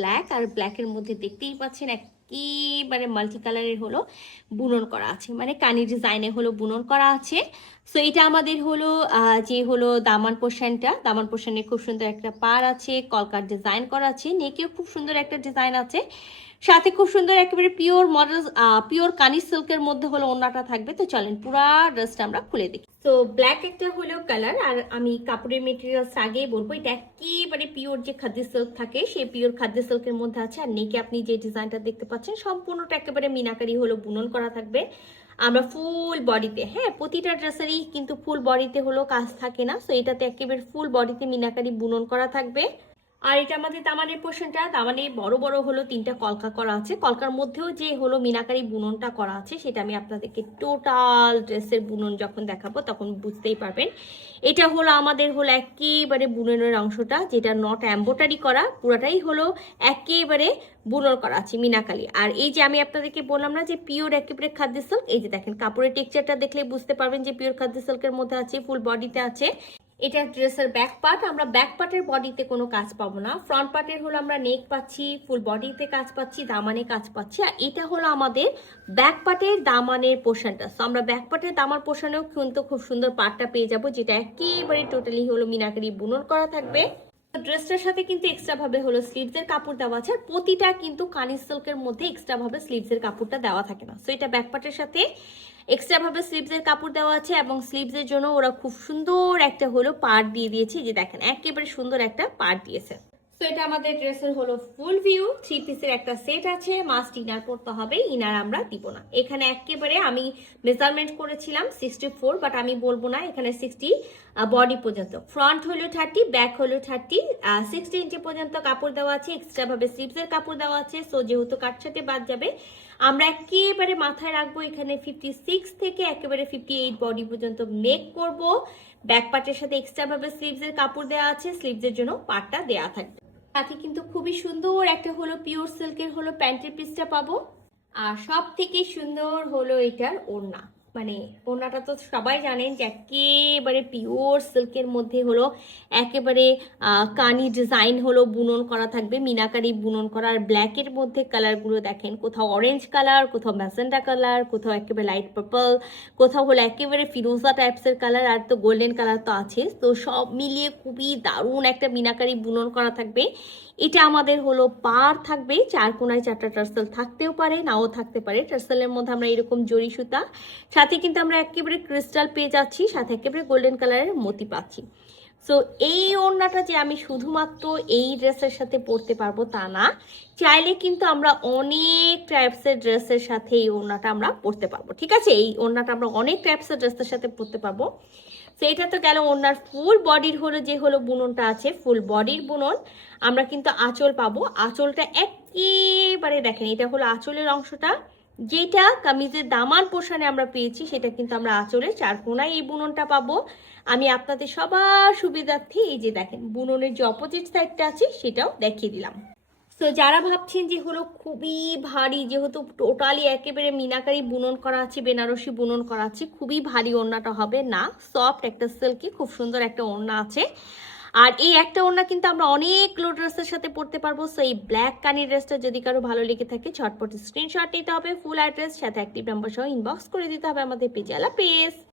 Black, আর ব্ল্যাকের মধ্যে দেখতেই পাচ্ছেন একেবারে মাল্টি কালারের হলো বুনন করা আছে, মানে কানি ডিজাইনে হলো বুনন করা আছে। সো এটা আমাদের হলো যে হলো দামান পোর্শনটা, দামান পোর্শনে খুব সুন্দর একটা পার আছে, কলকার ডিজাইন করা আছে, নেকেও খুব সুন্দর একটা ডিজাইন আছে, সাথে খুব সুন্দর একেবারে পিওর মডেল পিওর কানি সিল্কের মধ্যে হলো ওড়নাটা থাকবে। তো চলেন পুরা ড্রেসটা আমরা খুলে দেখি। তো ব্ল্যাক একটা হলো কালার, আর আমি কাপড়ের মেটেরিয়ালস আগেই বলবো এটা একেবারে পিওর যে খাদি সিল্ক থাকে সেই পিওর খাদি সিল্কের মধ্যে আছে। আর নেকে আপনি যে ডিজাইনটা দেখতে পাচ্ছেন সম্পূর্ণটা একেবারে মিনাকারি হলো বুনন করা থাকবে। আমরা ফুল বডিতে, হ্যাঁ প্রতিটা ড্রেসেরই কিন্তু ফুল বডিতে হলো কাজ থাকে না, সো এটাতে একেবারে ফুল বডিতে মিনাকারি বুনন করা থাকবে। আর এটা আমাদের দামানের পোর্শনটা, দামানে বড় বড় হলো 3টা কলকা করা আছে, কলকার মধ্যেও যে হলো মিনাকারি বুননটা করা আছে সেটা আমি আপনাদেরকে টোটাল ড্রেসের বুনন যখন দেখাবো তখন বুঝতেই পারবেন। এটা হলো আমাদের হলো একেবারে বুননের অংশটা, যেটা নট এম্বোটারি করা, পুরাটাই হলো একেবারে বুনন করা আছে মিনাকারি। আর এই যে আমি আপনাদেরকে বললাম না যে পিওর একেবারে খাদ্য সিল্ক, এই যে দেখেন কাপড়ের টেক্সচারটা দেখলে বুঝতে পারবেন যে পিওর খাদ্য সিল্কের মধ্যে আছে, ফুল বডিতে আছে। এটা ড্রেসের ব্যাক পার্ট, আমরা ব্যাক পার্টের বডিতে কোনো কাজ পাবো না, ফ্রন্ট পার্টের হলো আমরা নেক পাচ্ছি, ফুল বডিতে কাজ পাচ্ছি, দামানে কাজ পাচ্ছি। আর এটা হলো আমাদের ব্যাক পার্টের দামানের পোর্শনটা। সো আমরা ব্যাক পার্টের দামার পোর্শনেও কিন্তু খুব সুন্দর পার্টটা পেয়ে যাবো, যেটা একেবারে টোটালি হলো মিনাকারি বুনন করা থাকবে। ড্রেসটার সাথে কিন্তু এক্সট্রা ভাবে হলো স্লিভসের কাপড় দেওয়া আছে, আর প্রতিটা কিন্তু কানি সিল্কের মধ্যে এক্সট্রা ভাবে স্লিভসের কাপড়টা দেওয়া থাকে না। সো এটা ব্যাক পার্টের সাথে এক্সট্রা ভাবে স্লিভসের কাপড় দেওয়া আছে, এবং স্লিভসের জন্য ওরা খুব সুন্দর একটা হলো পার্ট দিয়ে দিয়েছে, যে দেখেন একেবারে সুন্দর একটা পার্ট দিয়েছে। তো এটা আমাদের ড্রেসের হলো ফুল ভিউ। 3 পিসের একটা সেট আছে, মাস্ট ইনার পরতে হবে, ইনার আমরা দিব না। এখানে একেবারে আমি মেজারমেন্ট করেছিলাম 64, বাট আমি বলবো না, এখানে 60 বডি পর্যন্ত, ফ্রন্ট হলো 30, ব্যাক হলো 30, 60 ইঞ্চি পর্যন্ত কাপড় দেওয়া আছে, এক্সট্রা ভাবে স্লিভসের কাপড় দেওয়া আছে। সো যেহেতু কাট সাথে বাদ যাবে, আমরা একেবারে মাথায় রাখবো এখানে 56 থেকে একেবারে 58 বডি পর্যন্ত মেক করব। ব্যাক পার্টের সাথে এক্সট্রা ভাবে স্লিভসের কাপড় দেওয়া আছে, স্লিভসের জন্য পার্টটা দেওয়া থাকবে। সাথে কিন্তু খুবই সুন্দর একটা হলো পিওর সিল্কের হলো প্যান্টের পিসটা পাবো। আর সব থেকে সুন্দর হলো এটার ওড়না, মানে ওড়নাটা তো সবাই জানেন যে একেবারে পিওর সিল্কের মধ্যে হলো একেবারে কানি ডিজাইন হলো বুনন করা থাকবে, মিনাকারি বুনন করা। আর ব্ল্যাকের মধ্যে কালারগুলো দেখেন, কোথাও অরেঞ্জ কালার, কোথাও ম্যাজেন্টা কালার, কোথাও একেবারে লাইট পার্পল, কোথাও হলো একেবারে ফিরোজা টাইপসের কালার, আর তো গোল্ডেন কালার তো আছে। তো সব মিলিয়ে খুবই দারুণ একটা মিনাকারি বুনন করা থাকবে। এটা আমাদের হলো পার থাকবে, 4 কোনায় 4টা টার্সেল থাকতেও পারে, নাও থাকতে পারে। টার্সেলের মধ্যে আমরা এরকম জরি সুতা, সাথে কিন্তু আমরা একেবারে ক্রিস্টাল পেয়ে যাচ্ছি, সাথে একেবারে গোল্ডেন কালারের মতি পাচ্ছি। সো এই ওড়নাটা যে আমি শুধুমাত্র এই ড্রেসের সাথে পরতে পারবো তা না, চাইলে কিন্তু আমরা অনেক টাইপসের ড্রেসের সাথে এই ওড়নাটা আমরা পরতে পারবো। ঠিক আছে, এই ওড়নাটা আমরা অনেক টাইপসের ড্রেসের সাথে পরতে পারবো। তো এটা তো গেল ওড়নার ফুল বডির হলো যে হলো বুননটা আছে, ফুল বডির বুনন। আমরা কিন্তু আঁচল পাবো, আঁচলটা একেবারে দেখেন, এটা হলো আঁচলের অংশটা, যেটা কামিজের দামান পোর্শনে আমরা পেয়েছি সেটা কিন্তু আমরা আঁচলের 4 কোনায় এই বুননটা পাবো। আমি আপনাদের সবার সুবিধার্থে এই যে দেখেন বুননের যে অপোজিট সাইডটা আছে সেটাও দেখিয়ে দিলাম। তো যারা ভাবছেন যে হলো খুবই ভারী, যেহেতু টোটালি একেবারে মিনাকারি বুনন করা আছে, বেনারসি বুনন করা আছে, খুবই ভারী ওড়নাটা হবে না, সফট একটা সিল্কি খুব সুন্দর একটা ওড়না আছে। আর এই একটা ওড়না কিন্তু আমরা অনেকগুলো ড্রেসের সাথে পরতে পারবো। সো এই ব্ল্যাক কানি ড্রেসটা যদি কারো ভালো লেগে থাকে ঝটপট স্ক্রিনশট নিতে হবে, ফুল অ্যাড্রেস সাথে অ্যাক্টিভ নাম্বার সহ ইনবক্স করে দিতে হবে আমাদের পেজে। আল্লাহ হাফেজ।